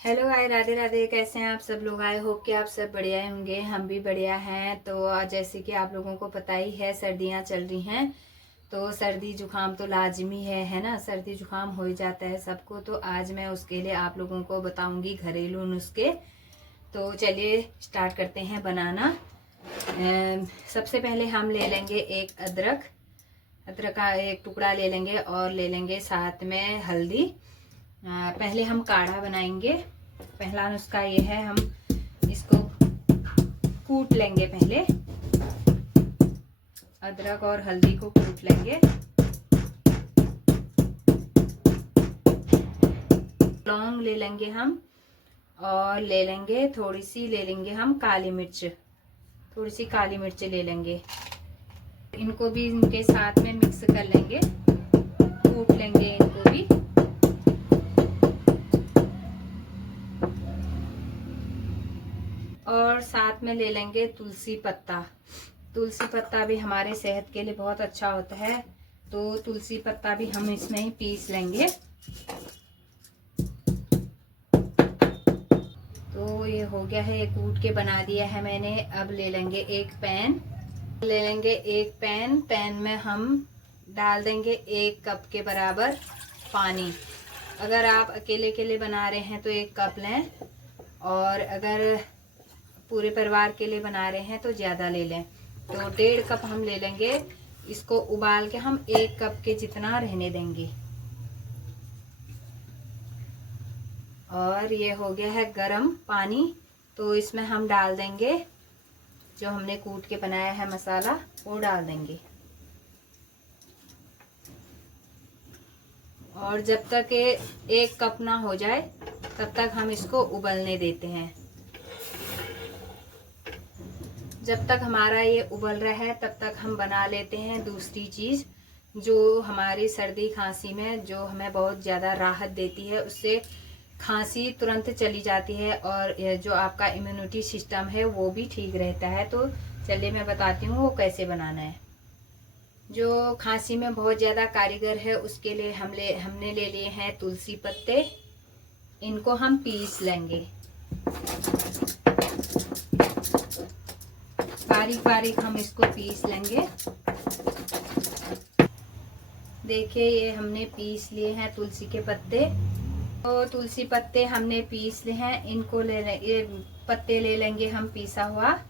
Hello hi, Radhe Radhe. कैसे हैं आप सब लोग? आई होप कि आप सब बढ़िया होंगे। हम भी बढ़िया हैं। तो आज जैसे कि आप लोगों को पता ही है, सर्दियां चल रही हैं, तो सर्दी जुकाम तो लाजमी है ना। सर्दी जुकाम हो ही जाता है सबको। तो आज मैं उसके लिए आप लोगों को बताऊंगी घरेलू नुस्खे। तो चलिए स्टार्ट करते हैं बनाना। सबसे पहले हम ले लेंगे एक अदरक का एक टुकड़ा ले लेंगे और ले लेंगे साथ में हल्दी। पहले हम काढ़ा बनाएंगे। पहला नुस्खा ये है, हम इसको कूट लेंगे। पहले अदरक और हल्दी को कूट लेंगे। लौंग ले लेंगे हम, और ले लेंगे थोड़ी सी ले लेंगे हम काली मिर्च। थोड़ी सी काली मिर्च ले लेंगे। इनको भी इनके साथ में मिक्स कर लेंगे, कूट लेंगे इनको भी। और साथ में ले लेंगे तुलसी पत्ता। तुलसी पत्ता भी हमारे सेहत के लिए बहुत अच्छा होता है, तो तुलसी पत्ता भी हम इसमें ही पीस लेंगे। तो ये हो गया है, ये कूट के बना दिया है मैंने। अब ले लेंगे एक पैन। पैन में हम डाल देंगे 1 कप के बराबर पानी। अगर आप अकेले के लिए बना रहे हैं तो 1 कप लें, और अगर पूरे परिवार के लिए बना रहे हैं तो ज़्यादा ले लें। तो 1.5 कप हम ले लेंगे। इसको उबाल के हम 1 कप के जितना रहने देंगे। और ये हो गया है गरम पानी, तो इसमें हम डाल देंगे जो हमने कूट के बनाया है मसाला, वो डाल देंगे। और जब तक ये 1 कप ना हो जाए तब तक हम इसको उबलने देते हैं। जब तक हमारा ये उबल रहा है तब तक हम बना लेते हैं दूसरी चीज़, जो हमारी सर्दी खांसी में जो हमें बहुत ज़्यादा राहत देती है। उससे खांसी तुरंत चली जाती है, और जो आपका इम्यूनिटी सिस्टम है वो भी ठीक रहता है। तो चलिए मैं बताती हूँ वो कैसे बनाना है। जो खांसी में बहुत ज़्यादा कारीगर है, उसके लिए हमने ले लिए हैं तुलसी पत्ते। इनको हम पीस लेंगे, बारीक बारीक हम इसको पीस लेंगे। देखिए ये हमने पीस लिए हैं तुलसी के पत्ते। तो तुलसी पत्ते हमने पीस लिए हैं, इनको ये पत्ते ले लेंगे हम पीसा हुआ।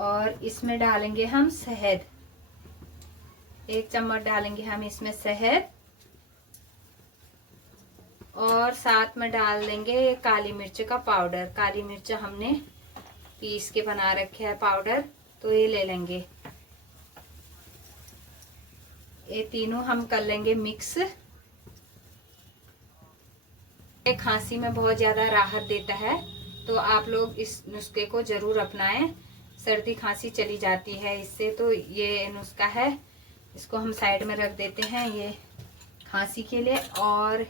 और इसमें डालेंगे हम शहद। 1 चम्मच डालेंगे हम इसमें शहद, और साथ में डाल देंगे काली मिर्च का पाउडर। काली मिर्च हमने पीस के बना रखे है पाउडर, तो ये ले लेंगे। ये तीनों हम कर लेंगे मिक्स। ये खांसी में बहुत ज़्यादा राहत देता है, तो आप लोग इस नुस्खे को ज़रूर अपनाएं। सर्दी खांसी चली जाती है इससे। तो ये नुस्खा है, इसको हम साइड में रख देते हैं ये खांसी के लिए। और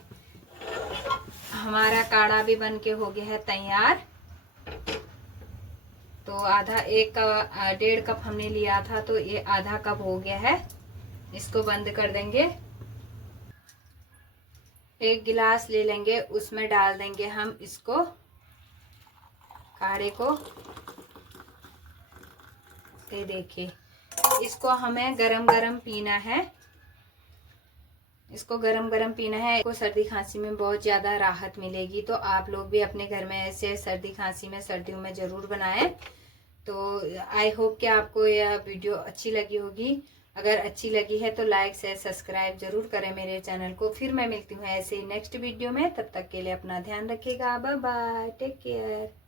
हमारा काढ़ा भी बन के हो गया है तैयार। तो 1.5 कप हमने लिया था, तो ये आधा कप हो गया है। इसको बंद कर देंगे। 1 गिलास ले लेंगे, उसमें डाल देंगे हम इसको, काढ़े को। ये देखिए, इसको हमें गरम गरम पीना है। इसको गरम गरम पीना है। इसको सर्दी खांसी में बहुत ज़्यादा राहत मिलेगी। तो आप लोग भी अपने घर में ऐसे सर्दी खांसी में सर्दियों में ज़रूर बनाएं। तो आई होप कि आपको यह वीडियो अच्छी लगी होगी। अगर अच्छी लगी है तो लाइक शेयर सब्सक्राइब जरूर करें मेरे चैनल को। फिर मैं मिलती हूँ ऐसे ही नेक्स्ट वीडियो में। तब तक के लिए अपना ध्यान रखिएगा। Bye bye, take care.